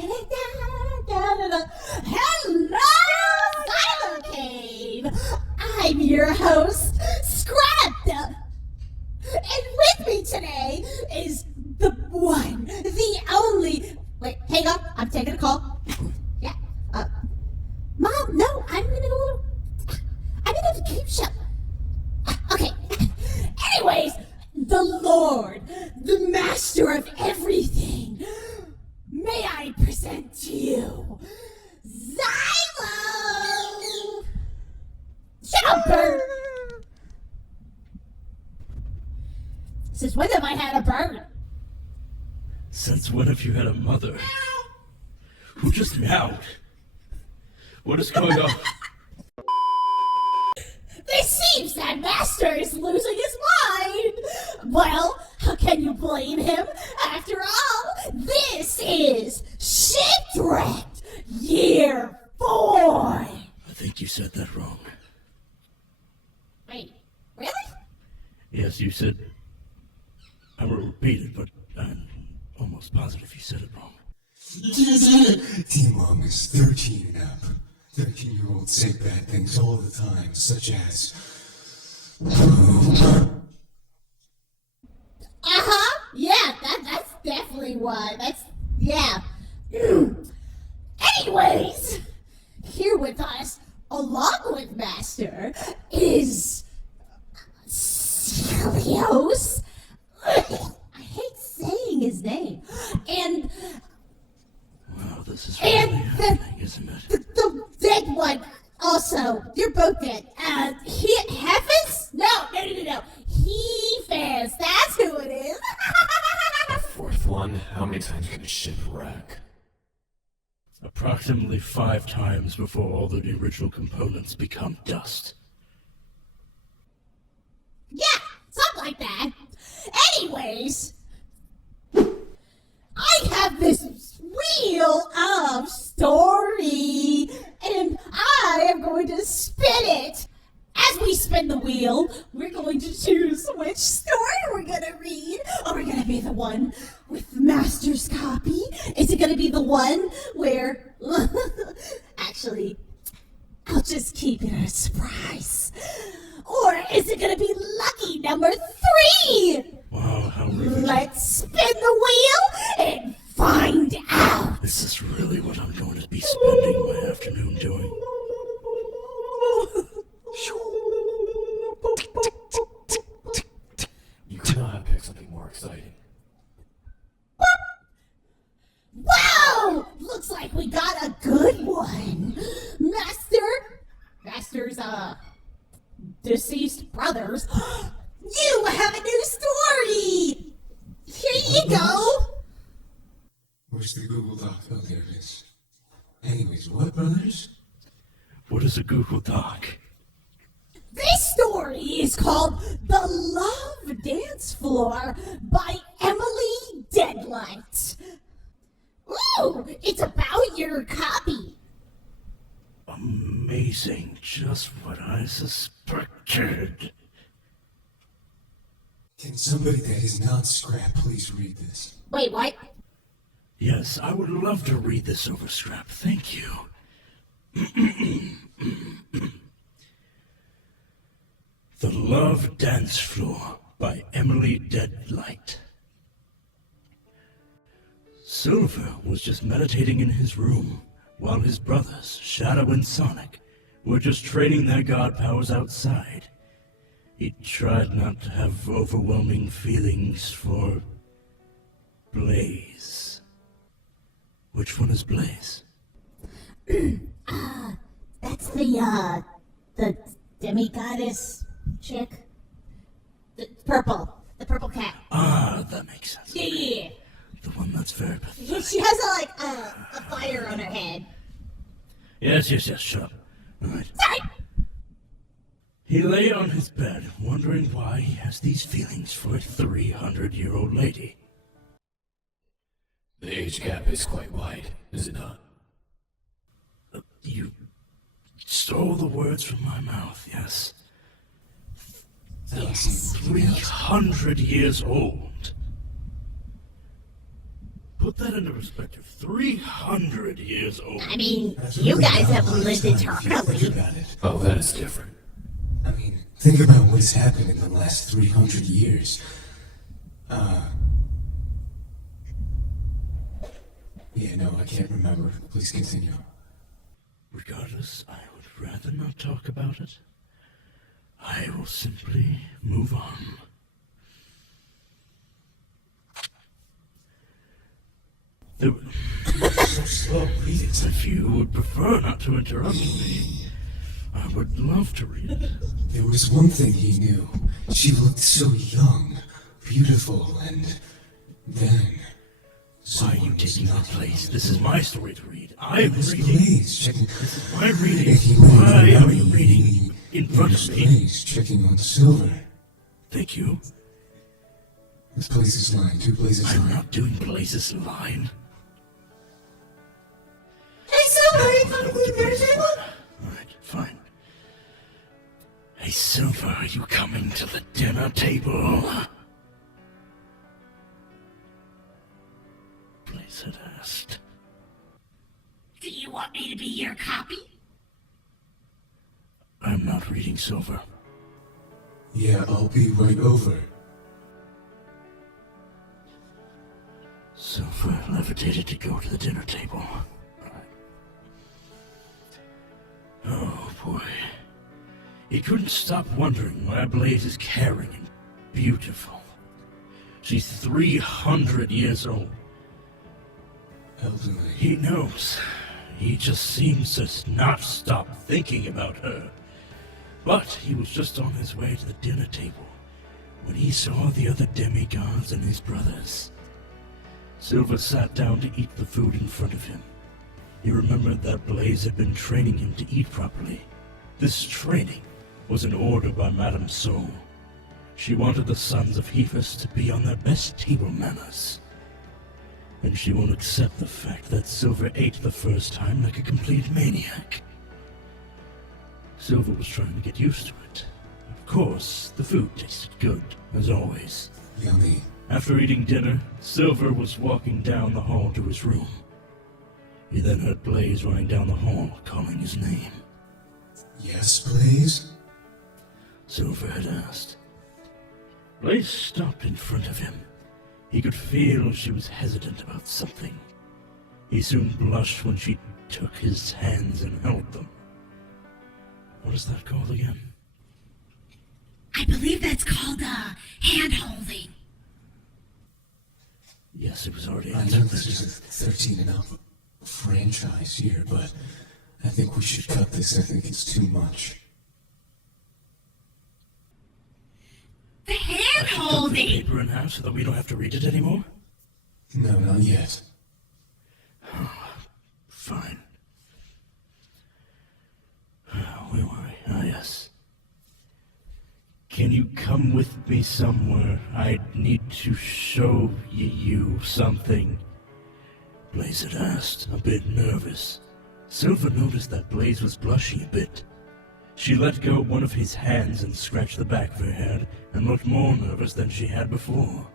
Hello, Silent Cave! I'm your host, Scrapped! And with me today is the one, the only... Wait, hang on, I'm taking a call. Yeah, Mom, no, I'm in a game show. Okay, anyways, the Lord, the Master of everything, may I present to you, Zielo! Shut up, bird! Since when have I had a bird? Since when have you had a mother? Who just meowed? What is going on? It seems that Master is losing his mind. Well, how can you blame him? After all, this is Shipwrecked Year 4. I think you said that wrong. Wait, really? Yes, you said... I will repeat it, but I'm almost positive you said it wrong. T-Mom is 13 and up. 13-year-olds say bad things all the time, such as... Yeah, that's definitely why. Yeah. Anyways, here with us, along with Master, is... Celios. I hate saying his name. And... Wow, this is really happening, isn't it? The dead one, also. You're both dead. Heephis? No. Heephis, that's who it is. Fourth one? How many times can a ship wreck? Approximately 5 times before all the original components become dust. Yeah, something like that. Anyways, I have this wheel of story, and I am going to spin it. As we spin the wheel, we're going to choose which story we're going to read. Are we going to be the one with Master's copy? Is it going to be the one where... Actually, I'll just keep it a surprise. Or is it going to be lucky number 3? Wow, how riveting. Let's spin the wheel and find out. This is really what I'm going to be spending my afternoon doing. You could not have picked something more exciting. Wow! Looks like we got a good one. Master's, deceased brothers. You have a new story! Here you go! Where's the Google Doc? Oh, there it is. Anyways, what, brothers? What is a Google Doc? This story is called The Love Dancefloor by Emily Deadlight. Ooh, it's about your copy. Amazing. Just what I suspected. Can somebody that is not Scrap please read this? Wait, what? Yes, I would love to read this over, Scrap. Thank you. The Love Dancefloor by Emily Deadlight. Silver was just meditating in his room while his brothers, Shadow and Sonic, were just training their god powers outside. He tried not to have overwhelming feelings for Blaze. Which one is Blaze? That's the demigoddess chick. The purple cat. Ah, that makes sense. Yeah. The one that's very pathetic. She has a fire on her head. Yes, shut up. All right. Sorry. He lay on his bed, wondering why he has these feelings for a 300-year-old lady. The age gap is quite wide, is it not? You stole the words from my mouth, yes. Yes. 300 years old. put that into perspective. 300 years old. I mean, That's you really guys not a haven't lot of lived time if you think eternally. about it. Oh, that is different. I mean, think about what's happened in the last 300 years. Yeah, no, I can't remember. Please continue. Regardless, I would rather not talk about it. I will simply move on. So slow, read it. If you would prefer not to interrupt me, I would love to read it. There was one thing he knew. She looked so young, beautiful, and then... Why are you taking my place? This is my story to read. I'm This reading. Blaze checking... This is my reading. If you Why were are you reading in front of me? Blaze checking on Silver. Thank you. This place is lying. Two places I'm lying. not doing Blaze's line. Hey, Silver, you come to the dinner table? Alright, fine. Hey, Silver, are you coming to the dinner table? Blaze had asked. Do you want me to be your copy? I'm not reading Silver. Yeah, I'll be right over. Silver levitated to go to the dinner table. Oh boy. He couldn't stop wondering why Blaze is caring and beautiful. She's 300 years old. Elderly. He knows. He just seems to not stop thinking about her. But he was just on his way to the dinner table when he saw the other demigods and his brothers. Silver sat down to eat the food in front of him. He remembered that Blaze had been training him to eat properly. This training was an order by Madame Soul. She wanted the sons of Heephis to be on their best table manners. And she won't accept the fact that Silver ate the first time like a complete maniac. Silver was trying to get used to it. Of course, the food tasted good, as always. Yummy. After eating dinner, Silver was walking down the hall to his room. He then heard Blaze running down the hall, calling his name. Yes, Blaze? Silver had asked. Blaze stopped in front of him. He could feel she was hesitant about something. He soon blushed when she took his hands and held them. What is that called again? I believe that's called, hand-holding. Yes, it was already I know answered. this is a 13 and up franchise here, but I think we should cut this. I think it's too much. The I should cut the hand-holding! paper in half so that we don't have to read it anymore? No, not yet. Fine. Where were we? Ah, yes. Can you come with me somewhere? I need to show you something. Blaze had asked, a bit nervous. Silver noticed that Blaze was blushing a bit. She let go of one of his hands and scratched the back of her head and looked more nervous than she had before.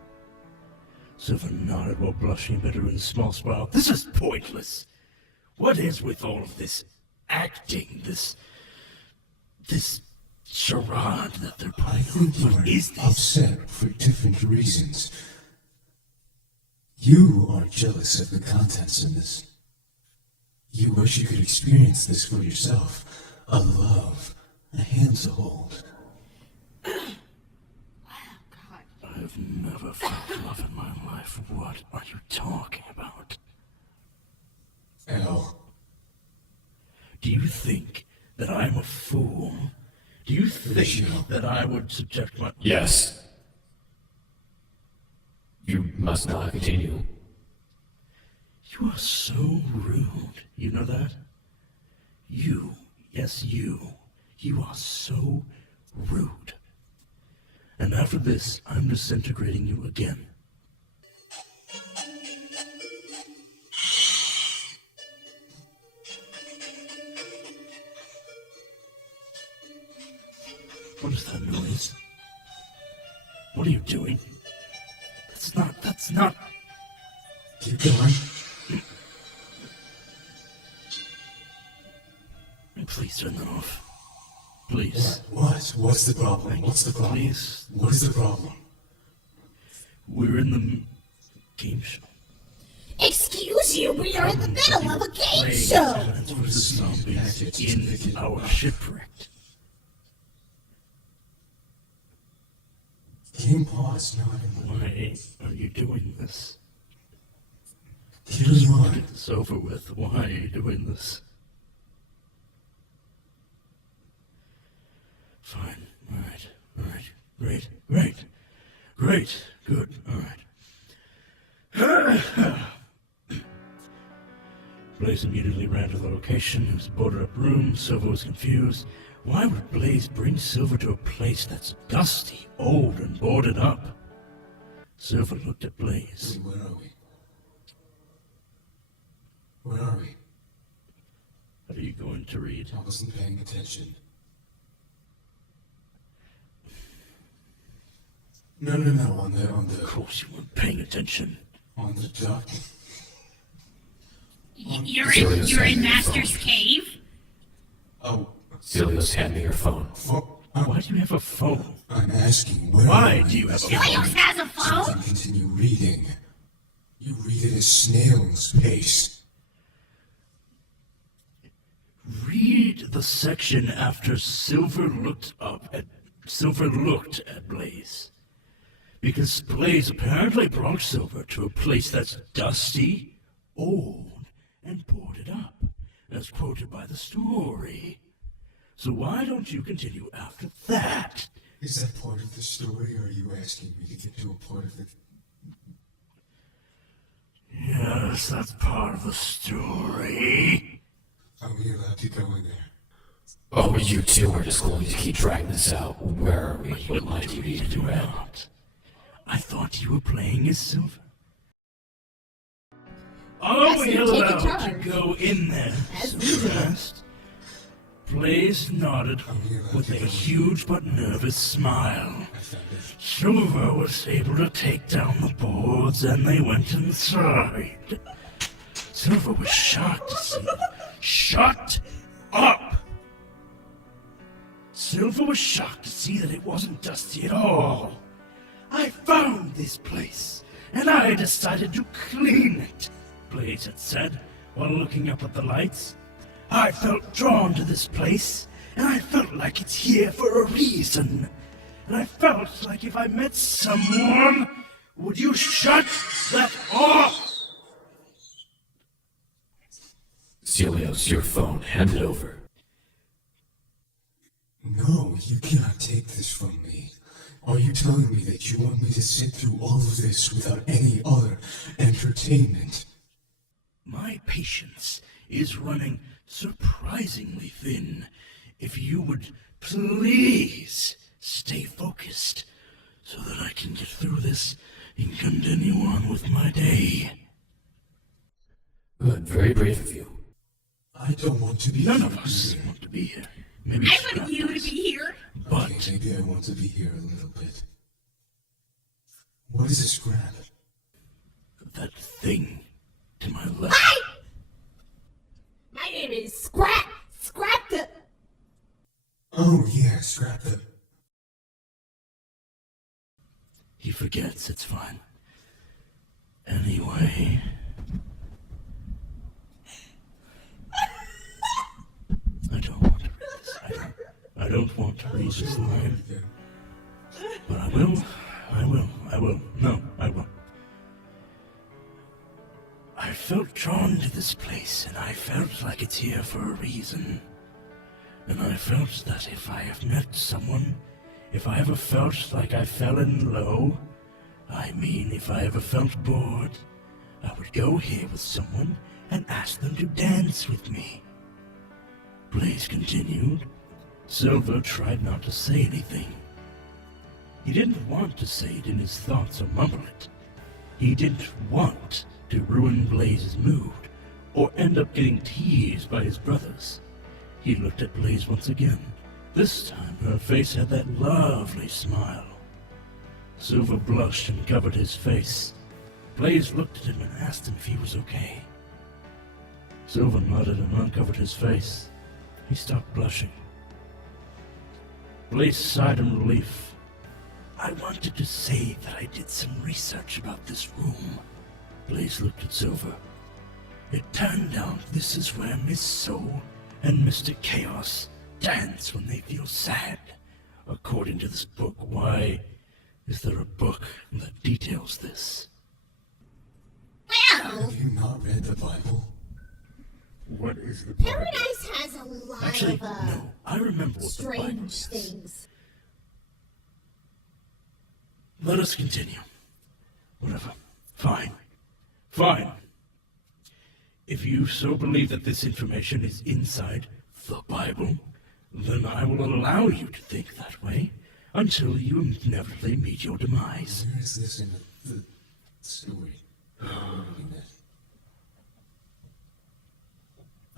Silver nodded while blushing a bit in a small smile. This is pointless. What is with all of this acting, this charade that they're I putting on? think you What are is this? upset for different reasons. You are jealous of the contents in this. You wish you could experience this for yourself. A love, a hand to hold. I've never felt love in my life. What are you talking about? L. Do you think that I'm a fool? Do you think that I would subject my... Yes. You must not continue. You are so rude. You know that? You, yes you are so rude. And after this, I'm disintegrating you again. What is that noise? What are you doing? That's not... Give you gone? Please turn that off. Please. What? What's the problem? What's the problem? Please. What is the problem? We're in the game show. Excuse you, we are in the middle of a game Plague show! plans for the zombies in our shipwrecked. Game pause, no, Why are you doing this? Carry on. Get this over with. Why are you doing this? Fine. Alright. Alright. Great. Great. Great. Good. Alright. Blaze immediately ran to the location. It was a boarded-up room. Silver was confused. Why would Blaze bring Silver to a place that's dusty, old, and boarded up? Silver looked at Blaze. Wait, where are we? Where are we? What are you going to read? I wasn't paying attention. No, on the... Of course you weren't paying attention. On the dock. You're in Master's cave? Oh, Celios, hand me your phone. Why do you have a phone? I'm asking, where Why are we? do you have a Celios phone? has a So phone? then continue reading. You read at a snail's pace. Read the section after Silver looked at Blaze. Because Blaze apparently brought Silver to a place that's dusty, old, and boarded up, as quoted by the story. So why don't you continue after that? Is that part of the story, or are you asking me to get to a part of it? Yes, that's part of the story. Are we allowed to go in there? Oh, you two are just going to keep dragging this out. Where are we? What line do you need to do it? I thought you were playing as Silver. Are Yes, we take allowed to charge. go in there? As usual. First, Blaze nodded with a huge but nervous smile. I found it. Silver was able to take down the boards and they went inside. Silver was shocked to see it. Shut up! Silver was shocked to see that it wasn't dusty at all. I found this place, and I decided to clean it, Blaze had said while looking up at the lights. I felt drawn to this place, and I felt like it's here for a reason. And I felt like if I met someone, would you shut that off? Celios, your phone. Hand it over. No, you cannot take this from me. Are you telling me that you want me to sit through all of this without any other entertainment? My patience is running surprisingly thin. If you would please stay focused so that I can get through this and continue on with my day. Good, very brave of you. I don't want to be None here. of us want to be here. Maybe I Scrap want you to does. be here. But Okay, maybe I want to be here a little bit. What is a scrap? that thing to my left. Hi! My name is Scrap. Scrap the... Oh yeah, scrap the... He forgets, it's fine. Anyway. I don't want to read this. I don't want to read this line. But I will. No, I will. I felt drawn to this place, and I felt like it's here for a reason. And I felt that if I have met someone, if I ever felt like I fell in low, I mean if I ever felt bored, I would go here with someone and ask them to dance with me. Blaze continued. Silver tried not to say anything. He didn't want to say it in his thoughts or mumble it. He didn't want to ruin Blaze's mood, or end up getting teased by his brothers. He looked at Blaze once again. This time her face had that lovely smile. Silver blushed and covered his face. Blaze looked at him and asked him if he was okay. Silver nodded and uncovered his face. He stopped blushing. Blaze sighed in relief. I wanted to say that I did some research about this room. Blaze looked at Silver. It turned out this is where Miss Soul and Mr. Chaos dance when they feel sad. According to this book, why is there a book that details this? Well, Have you not read the Bible? What is the Bible? Paradise has a lot Actually, of no. I remember what the Bible strange says. things. Let us continue. Whatever. Fine. Fine. If you so believe that this information is inside the Bible, then I will allow you to think that way until you inevitably meet your demise. Where is this in the story? Reading it.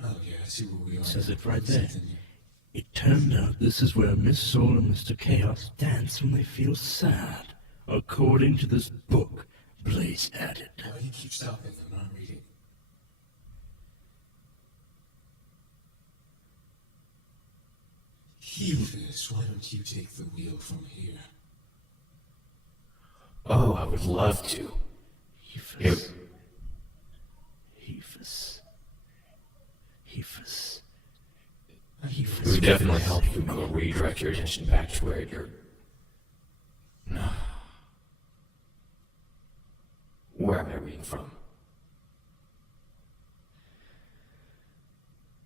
Oh yeah, I see where we are. It says it right there. Continue. It turned out this is where Miss Soul and Mr. Chaos dance when they feel sad, according to this book, Blaze added. Why do you keep stopping? I'm not reading. Heephis, why don't you take the wheel from here? Oh, I would love to. Heephis. Heephis. Heephis. It Heephis. would definitely help you redirect your attention back to where you're... No. Where am I reading from?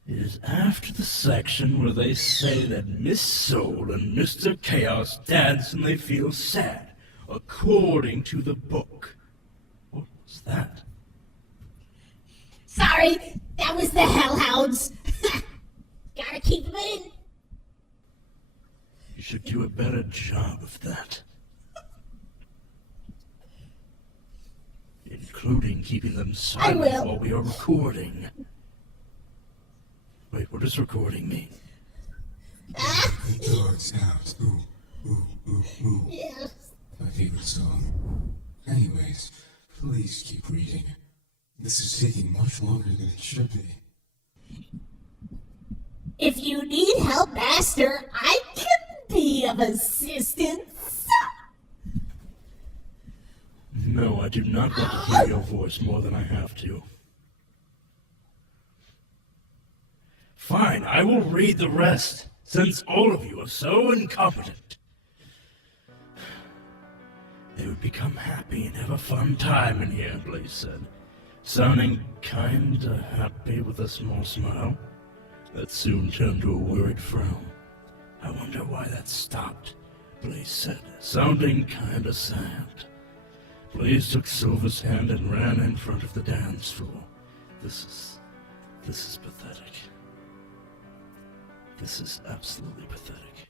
It is after the section where they say that Miss Soul and Mr. Chaos dance when they feel sad, according to the book. What was that? Sorry, that was the Hellhounds. Gotta keep them in. You should do a better job of that. Including keeping them silent will. while we are recording. Wait, what does recording mean? The dog's out. Ooh, ooh, ooh, ooh. Yes. My favorite song. Anyways, please keep reading. This is taking much longer than it should be. If you need help, Master, I can be of assistance. No, I do not want to hear your voice more than I have to. Fine, I will read the rest, since all of you are so incompetent. They would become happy and have a fun time in here, Blaze said, sounding kinda happy with a small smile that soon turned to a worried frown. I wonder why that stopped, Blaze said, sounding kinda sad. Blaze took Silver's hand and ran in front of the dance floor. This is pathetic. This is absolutely pathetic.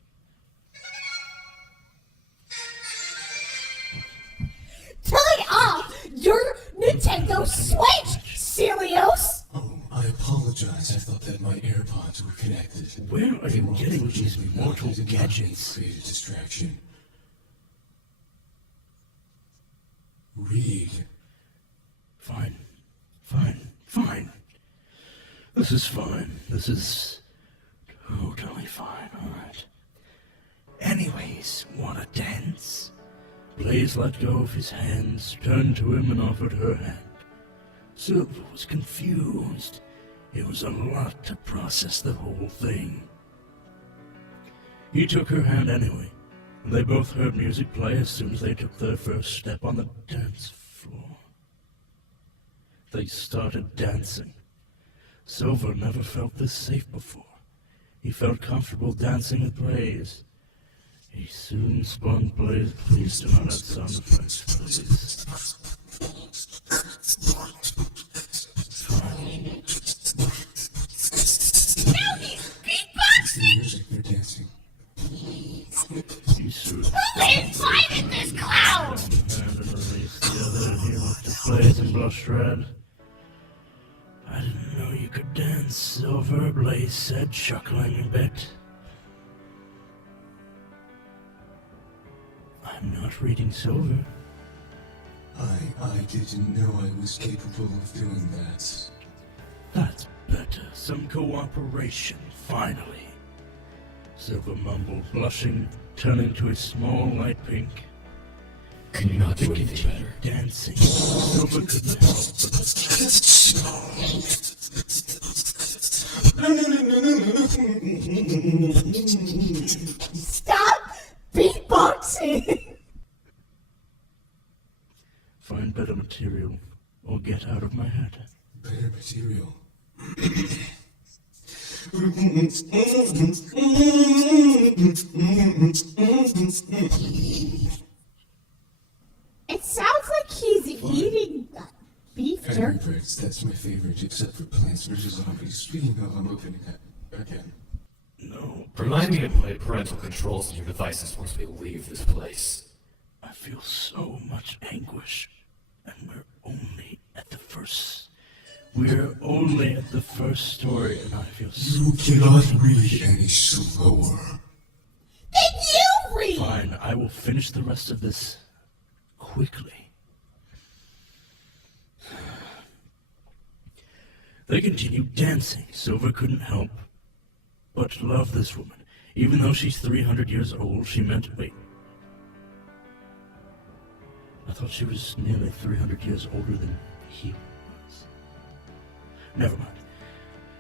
Turn off your Nintendo Switch, Celios! Oh, I apologize. I thought that my AirPods were connected. Where are you Well, getting these unfortunately not. mortal I did not mean to gadgets? create a distraction. Read. Fine. Fine. Fine. This is fine. This is totally fine, alright. Anyways, wanna dance? Blaze let go of his hands, turned to him and offered her hand. Silver was confused. It was a lot to process the whole thing. He took her hand anyway, and they both heard music play as soon as they took their first step on the dance floor. They started dancing. Silver never felt this safe before. He felt comfortable dancing with Blaze. He soon spun Blaze. Please do not add sound effects, please. It's the music they're dancing. He soon Invited this clown! hand and released the other, and he looked at Blaze and blushed red. I didn't know you could dance, Silver, Blaze said, chuckling a bit. I'm not reading Silver. I didn't know I was capable of doing that. That's better. Some cooperation, finally. Silver mumbled, blushing, turning to a small light pink. Can you not They do anything continued better? dancing. Silver couldn't help but Stop beatboxing! find better material or get out of my head. Better material. It sounds like he's eating beef Angry jerky. Birds, that's my favorite, except for Plants vs. Zombies. Speaking of, I'm opening it again. No, Remind me to play parental controls on your devices once we leave this place. I feel so much anguish, and we're only at the first story, and I feel so You cannot read any slower. Then you read! fine. I will finish the rest of this quickly. They continued dancing. Silver couldn't help but love this woman. Even though she's 300 years old, she meant... Wait. I thought she was nearly 300 years older than he was. Never mind.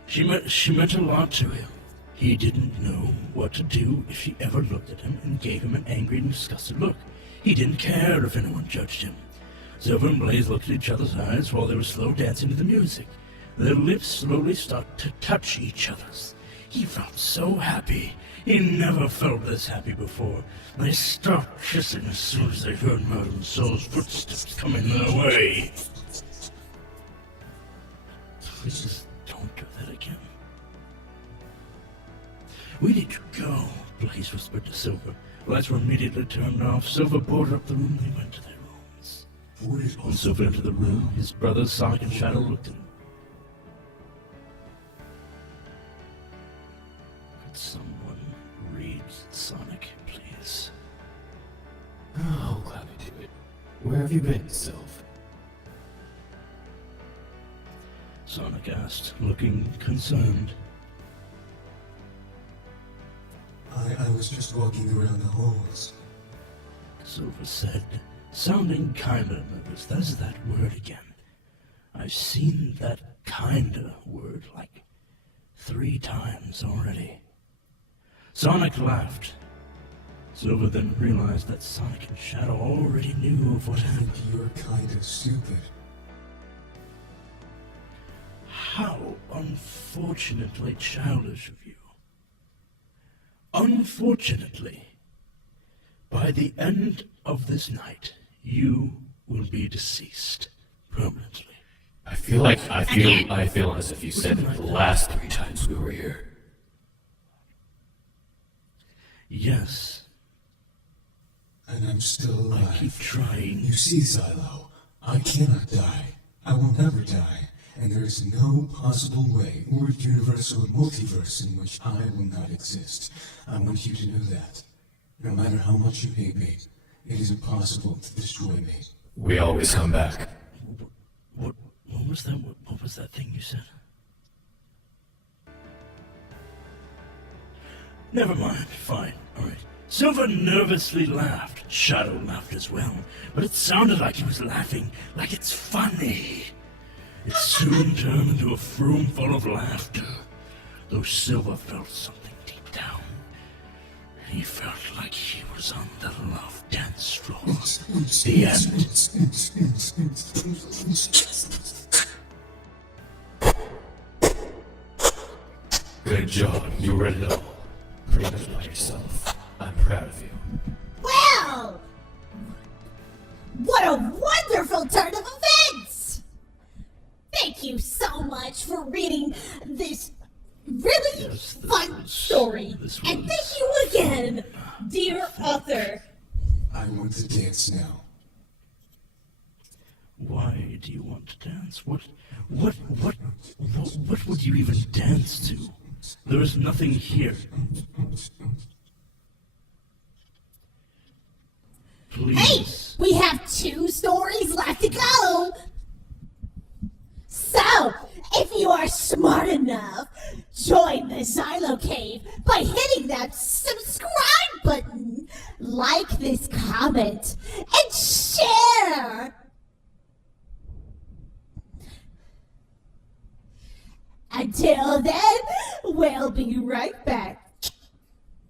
She meant a lot to him. He didn't know what to do if she ever looked at him and gave him an angry and disgusted look. He didn't care if anyone judged him. Silver and Blaze looked at each other's eyes while they were slow dancing to the music. Their lips slowly started to touch each other's. He felt so happy. He never felt this happy before. They stopped kissing as soon as they heard Madame Soul's footsteps coming their way. Please don't do that again. We need to go, Blaze whispered to Silver. Lights were immediately turned off. Silver boarded up the room. They went to their rooms. When Silver entered the room, his brothers Sonic and Shadow looked at him. Could someone read Sonic, please? Oh, glad to do it. Where have you been, Sylph? Sonic asked, looking concerned. I was just walking around the halls. Silver said, sounding kinda nervous. There's that word again. I've seen that kinda word like 3 times already. Sonic laughed. Silver then realized that Sonic and Shadow already knew of what I think happened. you're kinda stupid. How unfortunately childish of you. Unfortunately, by the end of this night, you will be deceased permanently. I feel as if you said it the last 3 times we were here. Yes, And I'm still I alive. keep trying. You see, Zielo, I cannot die. I will never die. And there is no possible way, or universe or multiverse, in which I will not exist. I want you to know that. No matter how much you hate me, it is impossible to destroy me. We always come back. What was that? What was that thing you said? Never mind. Fine. All right. Silver nervously laughed. Shadow laughed as well, but it sounded like he was laughing like it's funny. It soon turned into a room full of laughter, though Silver felt something deep down. He felt like he was on the love dance floor. The end. Good job. You read it all. Pretty much by yourself. I'm proud of you. Well! What a wonderful turn of events! Thank you so much for reading this really Yes, this fun was- story. this And was- thank you again, dear author. I want to dance now. Why do you want to dance? What would you even dance to? There is nothing here. Please. We have 2 stories left to go. So, if you are smart enough, join the Zielo Cave by hitting that subscribe button, like this comment, and share. Until then, we'll be right back.